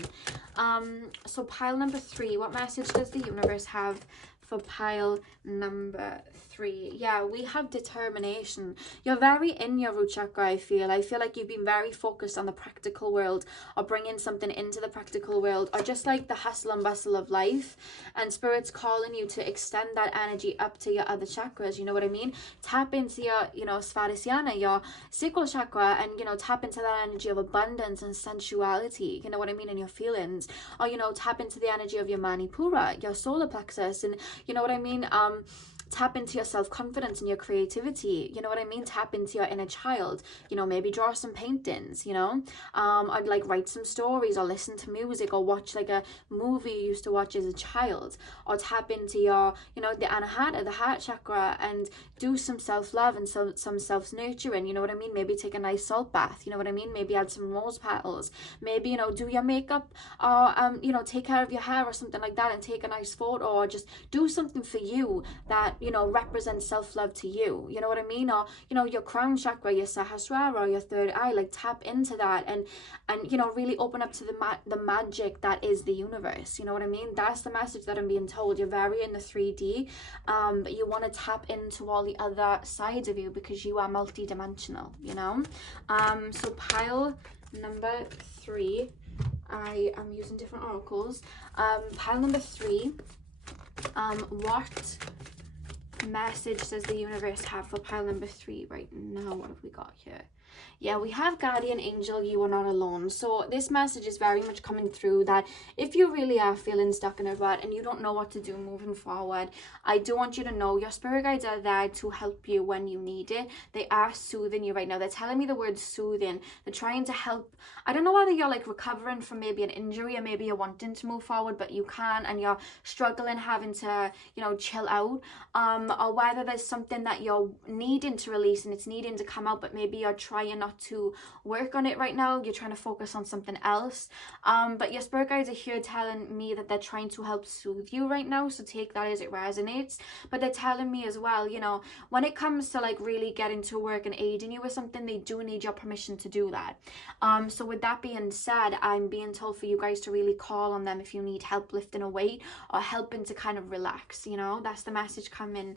So pile number 3, what message does the universe have for pile number 3? Yeah, we have determination. You're very in your root chakra. I feel like you've been very focused on the practical world, or bringing something into the practical world, or just like the hustle and bustle of life, and spirit's calling you to extend that energy up to your other chakras, you know what I mean. Tap into your, you know, Svadhisthana, your sacral chakra, and, you know, tap into that energy of abundance and sensuality, you know what I mean, and your feelings. Or, you know, tap into the energy of your Manipura, your solar plexus, and, you know what I mean, tap into your self-confidence and your creativity, you know what I mean. Tap into your inner child, you know, maybe draw some paintings, you know, or like write some stories, or listen to music, or watch like a movie you used to watch as a child. Or tap into your, you know, the anahata, the heart chakra, and do some self-love and some self-nurturing, you know what I mean. Maybe take a nice salt bath, you know what I mean. Maybe add some rose petals, maybe, you know, do your makeup, or you know, take care of your hair or something like that, and take a nice photo, or just do something for you that, you know, represents self-love to you, you know what I mean. Or, you know, your crown chakra, your sahasrara, or your third eye, like tap into that, and you know, really open up to the magic that is the universe, you know what I mean. That's the message that I'm being told. You're very in the 3D, but you want to tap into all the other sides of you, because you are multi-dimensional, you know. So pile number 3, I am using different oracles. Pile number 3, what message does the universe have for pile number 3 right now? What have we got here? Yeah, we have guardian angel, you are not alone. So this message is very much coming through that if you really are feeling stuck in a rut and you don't know what to do moving forward, I do want you to know your spirit guides are there to help you when you need it. They are soothing you right now. They're telling me the word soothing. They're trying to help. I don't know whether you're like recovering from maybe an injury, or maybe you're wanting to move forward but you can't, and you're struggling, having to, you know, chill out, or whether there's something that you're needing to release and it's needing to come out, but maybe you're trying not to work on it right now. You're trying to focus on something else, but your spirit guides are here telling me that they're trying to help soothe you right now, so take that as it resonates. But they're telling me as well, you know, when it comes to like really getting to work and aiding you with something, they do need your permission to do that. So with that being said, I'm being told for you guys to really call on them if you need help lifting a weight, or helping to kind of relax, you know. That's the message coming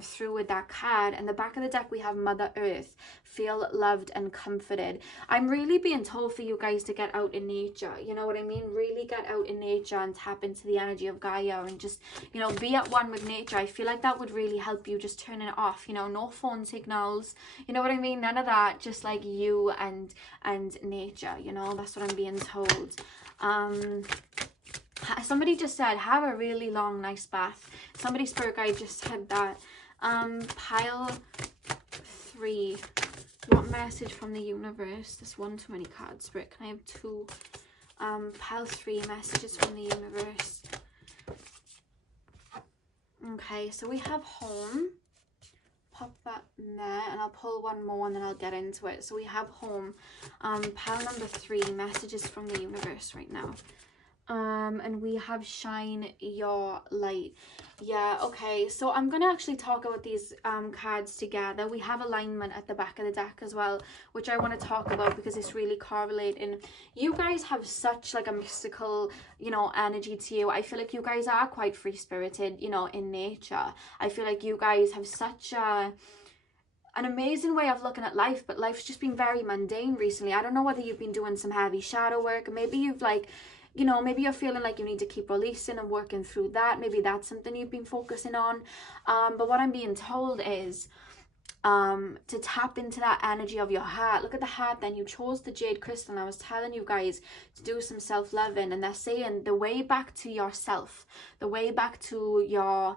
through with that card. And the back of the deck we have Mother Earth, feel loved and comforted. I'm really being told for you guys to get out in nature, you know what I mean. Really get out in nature and tap into the energy of Gaia, and just, you know, be at one with nature. I feel like that would really help you, just turning it off, you know, no phone signals, you know what I mean, none of that, just like you and nature, you know. That's what I'm being told. Somebody just said have a really long nice bath. Somebody's spirit guide just said that. Pile 3, what message from the universe? There's one too many cards, Spirit. Can I have 2? Pile 3, messages from the universe. Okay, so we have home. Pop that in there, and I'll pull one more and then I'll get into it. So we have home. Pile number 3, messages from the universe right now. And we have shine your light. Yeah, okay, so I'm gonna actually talk about these cards together. We have alignment at the back of the deck as well, which I want to talk about because it's really correlating. You guys have such like a mystical, you know, energy to you. I feel like you guys are quite free spirited, you know, in nature. I feel like you guys have such an amazing way of looking at life, but life's just been very mundane recently. I don't know whether you've been doing some heavy shadow work, or maybe you've like, you know, maybe you're feeling like you need to keep releasing and working through that. Maybe that's something you've been focusing on. But what I'm being told is to tap into that energy of your heart. Look at the heart. Then you chose the jade crystal, and I was telling you guys to do some self-loving, and they're saying the way back to yourself, the way back to your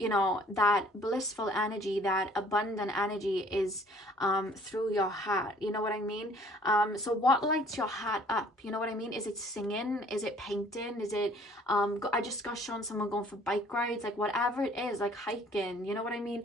you know, that blissful energy, that abundant energy is through your heart. You know what I mean? So what lights your heart up? You know what I mean? Is it singing? Is it painting? Is it I just got shown someone going for bike rides, like whatever it is, like hiking, you know what I mean?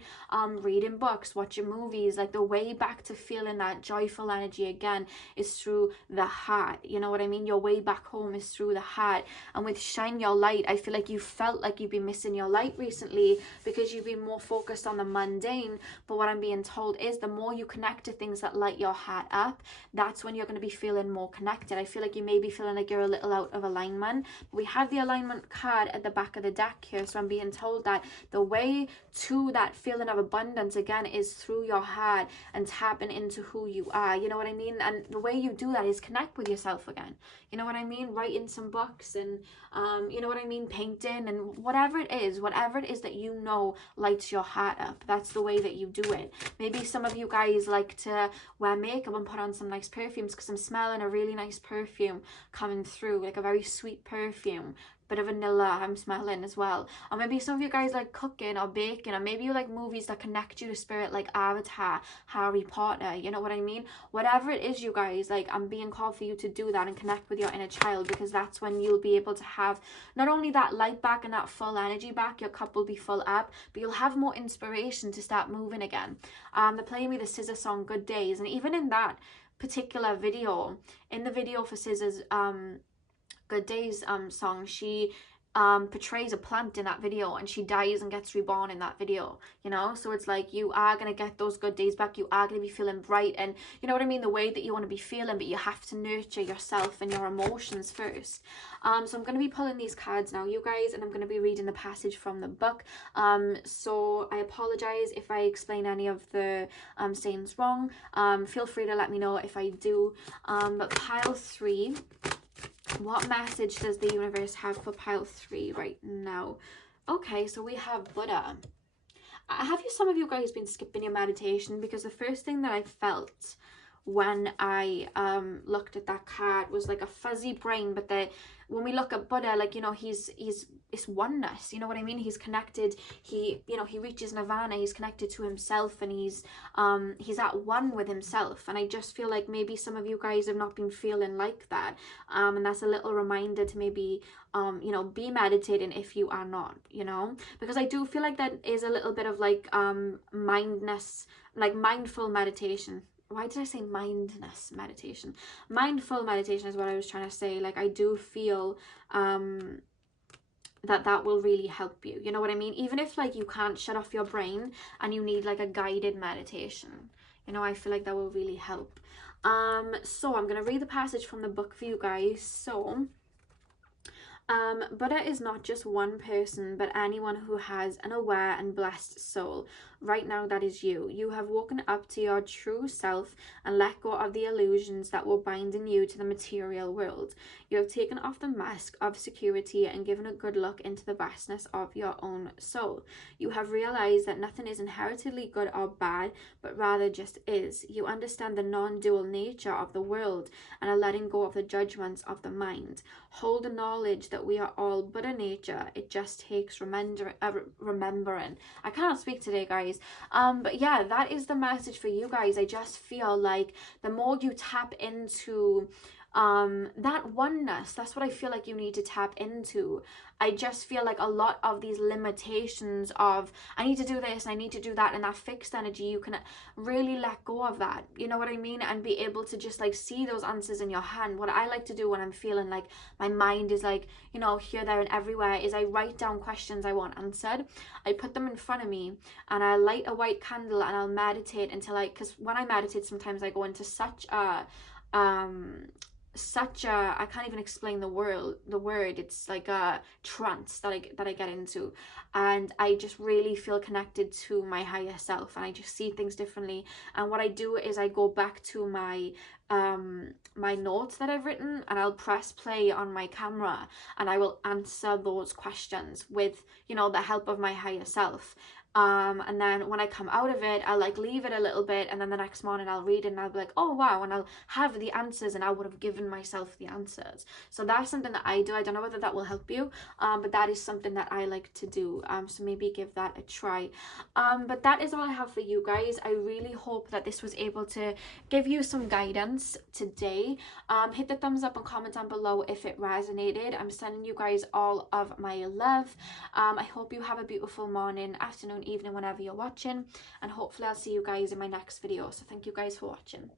Reading books, watching movies. Like the way back to feeling that joyful energy again is through the heart. You know what I mean? Your way back home is through the heart. And with Shine Your Light, I feel like you felt like you've been missing your light recently because you've been more focused on the mundane. But what I'm being told is the more you connect to things that light your heart up, that's when you're going to be feeling more connected. I feel like you may be feeling like you're a little out of alignment. We have the alignment card at the back of the deck here, so I'm being told that the way to that feeling of abundance again is through your heart and tapping into who you are. You know what I mean? And the way you do that is connect with yourself again. You know what I mean? Writing some books and you know what I mean, painting and whatever it is that you know lights your heart up. That's the way that you do it. Maybe some of you guys like to wear makeup and put on some nice perfumes, because I'm smelling a really nice perfume coming through, like a very sweet perfume. Bit of vanilla I'm smelling as well. Or maybe some of you guys like cooking or baking, or maybe you like movies that connect you to spirit, like Avatar, Harry Potter, you know what I mean? Whatever it is, you guys, like I'm being called for you to do that and connect with your inner child, because that's when you'll be able to have not only that light back and that full energy back, your cup will be full up, but you'll have more inspiration to start moving again. They're playing me the Scissor song Good Days, and even in that particular video, in the video for Scissors Good Days song, she portrays a plant in that video, and she dies and gets reborn in that video, you know? So it's like you are going to get those good days back. You are going to be feeling bright, and you know what I mean, the way that you want to be feeling, but you have to nurture yourself and your emotions first. So I'm going to be pulling these cards now, you guys, and I'm going to be reading the passage from the book. So I apologize if I explain any of the sayings wrong. Feel free to let me know if I do. But pile 3, what message does the universe have for pile 3 right now? Okay, so we have Buddha. Have some of you guys been skipping your meditation? Because the first thing that I felt when I looked at that card was like a fuzzy brain, but when we look at Buddha, like, you know, it's oneness, you know what I mean? He's connected, he reaches nirvana, he's connected to himself, and he's at one with himself. And I just feel like maybe some of you guys have not been feeling like that, and that's a little reminder to maybe you know, be meditating if you are not, you know, because I do feel like that is a little bit of like mindness, like mindful meditation. Why did I say mindness meditation? Mindful meditation is what I was trying to say. Like I do feel that will really help you, you know what I mean? Even if like you can't shut off your brain and you need like a guided meditation, you know, I feel like that will really help. So I'm gonna read the passage from the book for you guys. So Buddha is not just one person, but anyone who has an aware and blessed soul. Right now, that is you. You have woken up to your true self and let go of the illusions that were binding you to the material world. You have taken off the mask of security and given a good look into the vastness of your own soul. You have realized that nothing is inherently good or bad, but rather just is. You understand the non-dual nature of the world and are letting go of the judgments of the mind. Hold the knowledge that we are all Buddha nature. It just takes remembering. I can't speak today, guys. But yeah, that is the message for you guys. I just feel like the more you tap into that oneness, that's what I feel like you need to tap into. I just feel like a lot of these limitations of I need to do this and I need to do that, and that fixed energy, you can really let go of that, you know what I mean, and be able to just like see those answers in your hand. What I like to do when I'm feeling like my mind is like, you know, here, there and everywhere, is I write down questions I want answered. I put them in front of me and I light a white candle and I'll meditate until because when I meditate, sometimes I go into such a I can't even explain the word. It's like a trance that I get into, and I just really feel connected to my higher self, and I just see things differently. And what I do is I go back to my my notes that I've written, and I'll press play on my camera and I will answer those questions with, you know, the help of my higher self. and then when I come out of it, I'll like leave it a little bit, and then the next morning I'll read it and I'll be like, oh wow, and I'll have the answers, and I would have given myself the answers. So that's something that I do. I don't know whether that will help you, but that is something that I like to do. So maybe give that a try. But that is all I have for you guys. I really hope that this was able to give you some guidance today. Hit the thumbs up and comment down below if it resonated. I'm sending you guys all of my love. I hope you have a beautiful morning, afternoon, evening, whenever you're watching, and hopefully I'll see you guys in my next video. So thank you guys for watching.